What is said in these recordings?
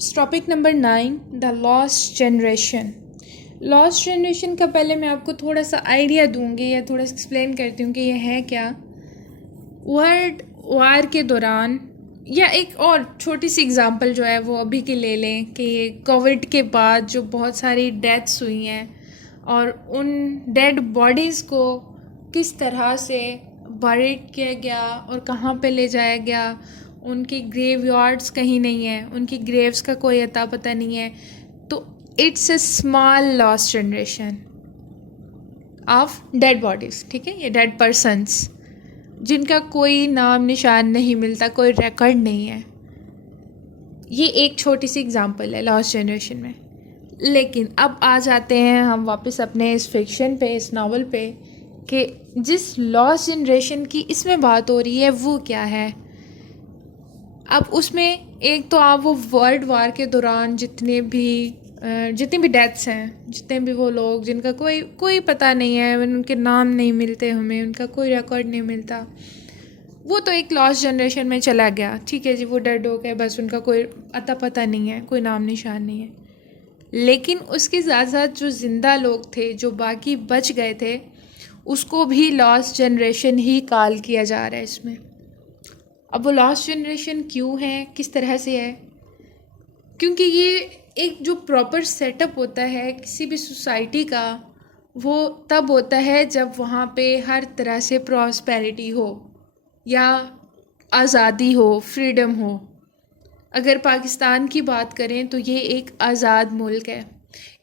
Topic number 9, the lost generation. Lost generation का पहले मैं आपको थोड़ा सा आइडिया दूंगी या थोड़ा सा एक्सप्लेन करती हूँ कि ये है क्या। वर्ल्ड वार के दौरान, या एक और छोटी सी एग्जांपल जो है वो अभी की ले लें कि ये कोविड के बाद जो बहुत सारी डेथ्स हुई हैं और उन डेड बॉडीज़ को किस तरह से बरीड किया गया और कहाँ पे ले जाया गया। उनकी ग्रेव यार्ड्स कहीं नहीं है, उनकी ग्रेव्स का कोई अता पता नहीं है। तो it's a small lost generation of dead bodies, ठीक है, ये डेड पर्सन्स जिनका कोई नाम निशान नहीं मिलता, कोई रिकॉर्ड नहीं है। ये एक छोटी सी एग्जांपल है लॉस्ट जनरेशन में। लेकिन अब आ जाते हैं हम वापस अपने इस फिक्शन पे, इस नावल पे, कि जिस लॉस्ट जनरेशन की इसमें बात हो रही है वो क्या है। अब उसमें एक तो आप वो वर्ल्ड वार के दौरान जितनी भी डेथ्स हैं, जितने भी वो लोग जिनका कोई पता नहीं है, उनके नाम नहीं मिलते हमें, उनका कोई रिकॉर्ड नहीं मिलता, वो तो एक लॉस्ट जनरेशन में चला गया। ठीक है जी, वो डेड हो गए, बस उनका कोई अता पता नहीं है, कोई नाम निशान नहीं है। लेकिन उसके साथ साथ जो ज़िंदा लोग थे, जो बाकी बच गए थे, उसको भी लॉस्ट जनरेशन ही कॉल किया जा रहा है इसमें। अब वो लॉस्ट जनरेशन क्यों है, किस तरह से है? क्योंकि ये एक जो प्रॉपर सेटअप होता है किसी भी सोसाइटी का, वो तब होता है जब वहाँ पे हर तरह से प्रॉस्पेरिटी हो या आज़ादी हो, फ्रीडम हो। अगर पाकिस्तान की बात करें तो ये एक आज़ाद मुल्क है।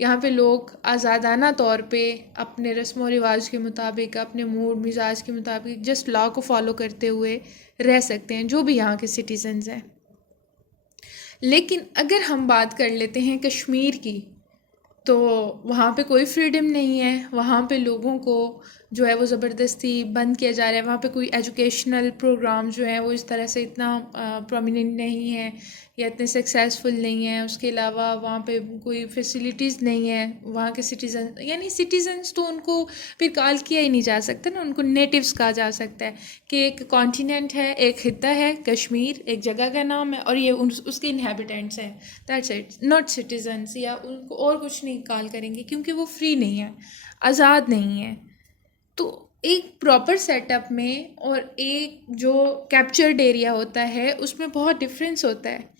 यहाँ पे लोग आज़ादाना तौर पे अपने रस्म व रिवाज के मुताबिक, अपने मूड मिजाज के मुताबिक जस्ट लॉ को फॉलो करते हुए रह सकते हैं, जो भी यहाँ के सिटीजन्स हैं। लेकिन अगर हम बात कर लेते हैं कश्मीर की, तो वहाँ पे कोई फ्रीडम नहीं है। वहाँ पे लोगों को जो है वो ज़बरदस्ती बंद किया जा रहा है। वहाँ पे कोई एजुकेशनल प्रोग्राम जो है वो इस तरह से इतना प्रोमिनेंट नहीं है या इतने सक्सेसफुल नहीं है। उसके अलावा वहाँ पे कोई फैसिलिटीज़ नहीं है। वहाँ के सिटीज़न, यानी सिटीज़न्स तो उनको फिर कॉल किया ही नहीं जा सकता ना, उनको नेटिव्स कहा जा सकता है कि एक कॉन्टिनेंट है, एक खित्ता है कश्मीर, एक जगह का नाम है और ये उसके इन्हेबिटेंट्स हैं। दैट्स इट, नॉट सिटीजन्स, या उनको और कुछ नहीं कॉल करेंगे क्योंकि वो फ्री नहीं है, आज़ाद नहीं है। तो एक प्रॉपर सेटअप में और एक जो कैप्चर्ड एरिया होता है उसमें बहुत डिफरेंस होता है।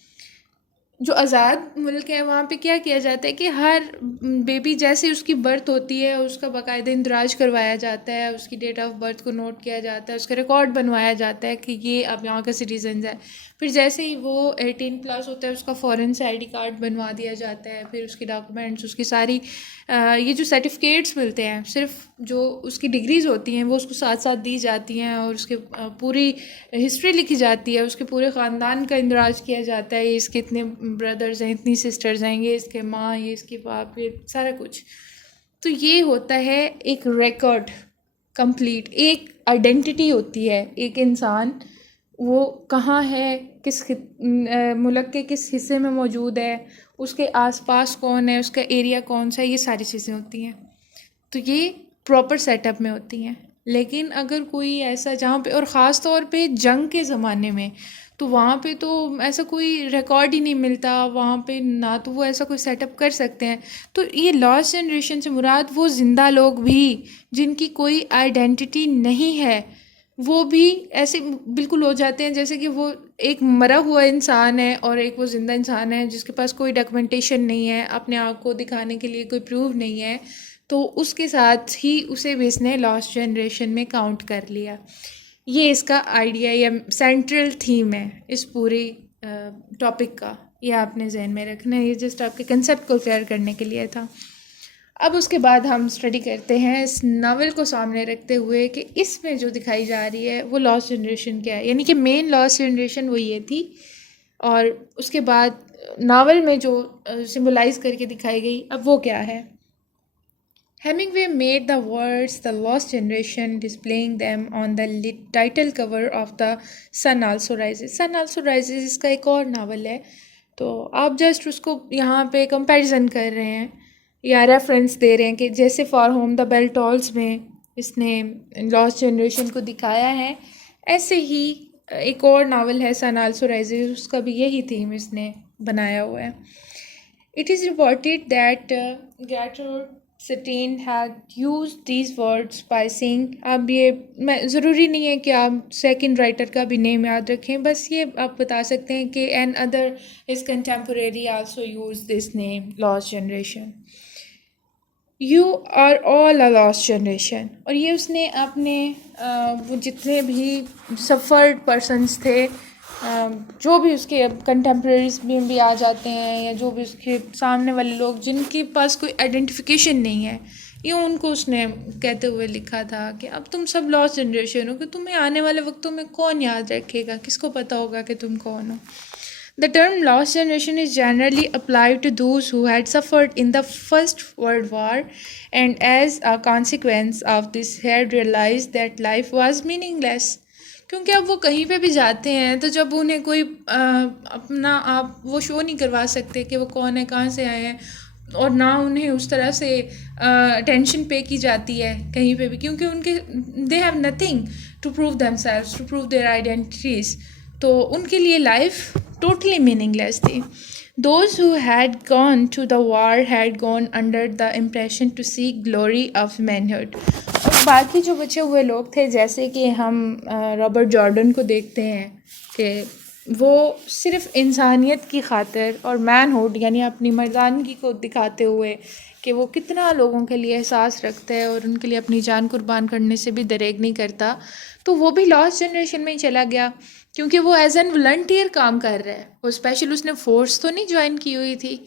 जो आज़ाद मुल्क है वहाँ पे क्या किया जाता है कि हर बेबी जैसे उसकी बर्थ होती है उसका बाकायदा इंदराज करवाया जाता है, उसकी डेट ऑफ बर्थ को नोट किया जाता है, उसका रिकॉर्ड बनवाया जाता है कि ये अब यहाँ का सिटीजन है। फिर जैसे ही वो 18+ होता है उसका फ़ौरन से ID कार्ड बनवा दिया जाता है। फिर उसकी डॉक्यूमेंट्स, उसकी सारी ये जो सर्टिफिकेट्स मिलते हैं, सिर्फ जो उसकी डिग्रीज़ होती हैं वो उसको साथ साथ दी जाती हैं और उसके पूरी हिस्ट्री लिखी जाती है, उसके पूरे ख़ानदान का इंदराज किया जाता है। ये इसके इतने ब्रदर्स हैं, इतनी सिस्टर्स हैं, ये इसके माँ, ये इसके बाप, ये सारा कुछ। तो ये होता है एक रिकॉर्ड कंप्लीट, एक आइडेंटिटी होती है। एक इंसान वो कहाँ है, किस मुल्क के किस हिस्से में मौजूद है, उसके आसपास कौन है, उसका एरिया कौन सा है, ये सारी चीज़ें होती हैं। तो ये प्रॉपर सेटअप में होती हैं। लेकिन अगर कोई ऐसा जहाँ पे, और ख़ास तौर पे जंग के ज़माने में, तो वहाँ पे तो ऐसा कोई रिकॉर्ड ही नहीं मिलता। वहाँ पे ना तो वो ऐसा कोई सेटअप कर सकते हैं। तो ये लॉस्ट जनरेशन से मुराद वो ज़िंदा लोग भी जिनकी कोई आइडेंटिटी नहीं है, वो भी ऐसे बिल्कुल हो जाते हैं जैसे कि वो एक मरा हुआ इंसान है और एक वो ज़िंदा इंसान है जिसके पास कोई डॉक्यूमेंटेशन नहीं है, अपने आप को दिखाने के लिए कोई प्रूफ नहीं है। तो उसके साथ ही उसे भी इसने लॉस्ट जनरेशन में काउंट कर लिया। ये इसका आइडिया या सेंट्रल थीम है इस पूरी टॉपिक का। ये आपने जहन में रखना है, ये जस्ट आपके कंसेप्ट को क्लियर करने के लिए था। अब उसके बाद हम स्टडी करते हैं इस नावल को सामने रखते हुए कि इसमें जो दिखाई जा रही है वो लॉस्ट जनरेशन क्या है। यानी कि मेन लॉस्ट जनरेशन वो ये थी, और उसके बाद नावल में जो सिम्बलाइज करके दिखाई गई अब वो क्या है। Hemingway made the words "The Lost Generation," displaying them on the title cover of The Sun Also Rises. Sun Also Rises इसका एक और नावल है, तो आप जस्ट उसको यहाँ पे कंपैरिजन कर रहे हैं या रेफरेंस दे रहे हैं कि जैसे for whom the bell tolls में इसने लॉस्ट जनरेशन को दिखाया है, ऐसे ही एक और नावल है सन आल्सो राइजेस, उसका भी यही थीम इसने बनाया हुआ है. It is reported that Gertrude Stein had used these words by saying, अब ये मैं ज़रूरी नहीं है कि आप सेकंड राइटर का भी नेम याद रखें, बस ये आप बता सकते हैं कि another is contemporary also use this name lost generation. You are all a lost generation. और ये उसने अपने वो जितने भी सफ़र्ड पर्सनस थे, जो भी उसके अब कंटेम्प्रेरीज में भी आ जाते हैं, या जो भी उसके सामने वाले लोग जिनके पास कोई आइडेंटिफिकेशन नहीं है, ये उनको उसने कहते हुए लिखा था कि अब तुम सब लॉस्ट जनरेशन हो, कि तुम्हें आने वाले वक्तों में कौन याद रखेगा, किसको पता होगा कि तुम कौन हो. The term lost generation is generally applied to those who had suffered in the First World War and as a consequence of this had realized that life was meaningless. क्योंकि अब वो कहीं पे भी जाते हैं तो जब उन्हें कोई अपना आप वो शो नहीं करवा सकते कि वो कौन है, कहाँ से आए हैं, और ना उन्हें उस तरह से अटेंशन पे की जाती है कहीं पे भी, क्योंकि उनके they have nothing to prove themselves, to prove their identities. तो उनके लिए लाइफ totally meaningless थी. Those who had gone to the war had gone under the impression to seek glory of manhood. और बाकी जो बचे हुए लोग थे, जैसे कि हम रॉबर्ट जॉर्डन को देखते हैं कि वो सिर्फ इंसानियत की खातिर और मैनहुड यानी अपनी मर्दानगी को दिखाते हुए कि वो कितना लोगों के लिए एहसास रखता है और उनके लिए अपनी जान कुर्बान करने से भी दरेग नहीं करता, तो वो भी लॉस्ट जनरेशन में ही चला गया, क्योंकि वो एज एन वॉलंटियर काम कर रहा है. वो स्पेशल उसने फोर्स तो नहीं ज्वाइन की हुई थी,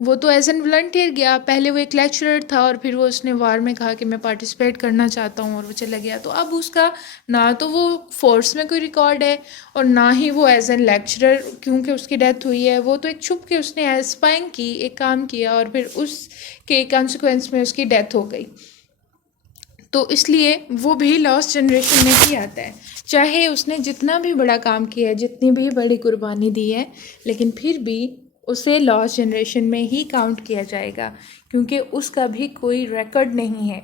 वो तो एज एन वॉलंटियर गया. पहले वो एक लेक्चरर था और फिर वो उसने वार में कहा कि मैं पार्टिसिपेट करना चाहता हूँ और वो चला गया. तो अब उसका ना तो वो फोर्स में कोई रिकॉर्ड है और ना ही वो एज एन लेक्चरर, क्योंकि उसकी डेथ हुई है. वो तो एक छुप के उसने एस्पाइंग की, एक काम किया और फिर उसके कॉन्सिक्वेंस में उसकी डेथ हो गई. तो इसलिए वो भी लॉस्ट जनरेशन में ही आता है, चाहे उसने जितना भी बड़ा काम किया है, जितनी भी बड़ी कुर्बानी दी है, लेकिन फिर भी उसे लॉस्ट जनरेशन में ही काउंट किया जाएगा, क्योंकि उसका भी कोई रिकॉर्ड नहीं है.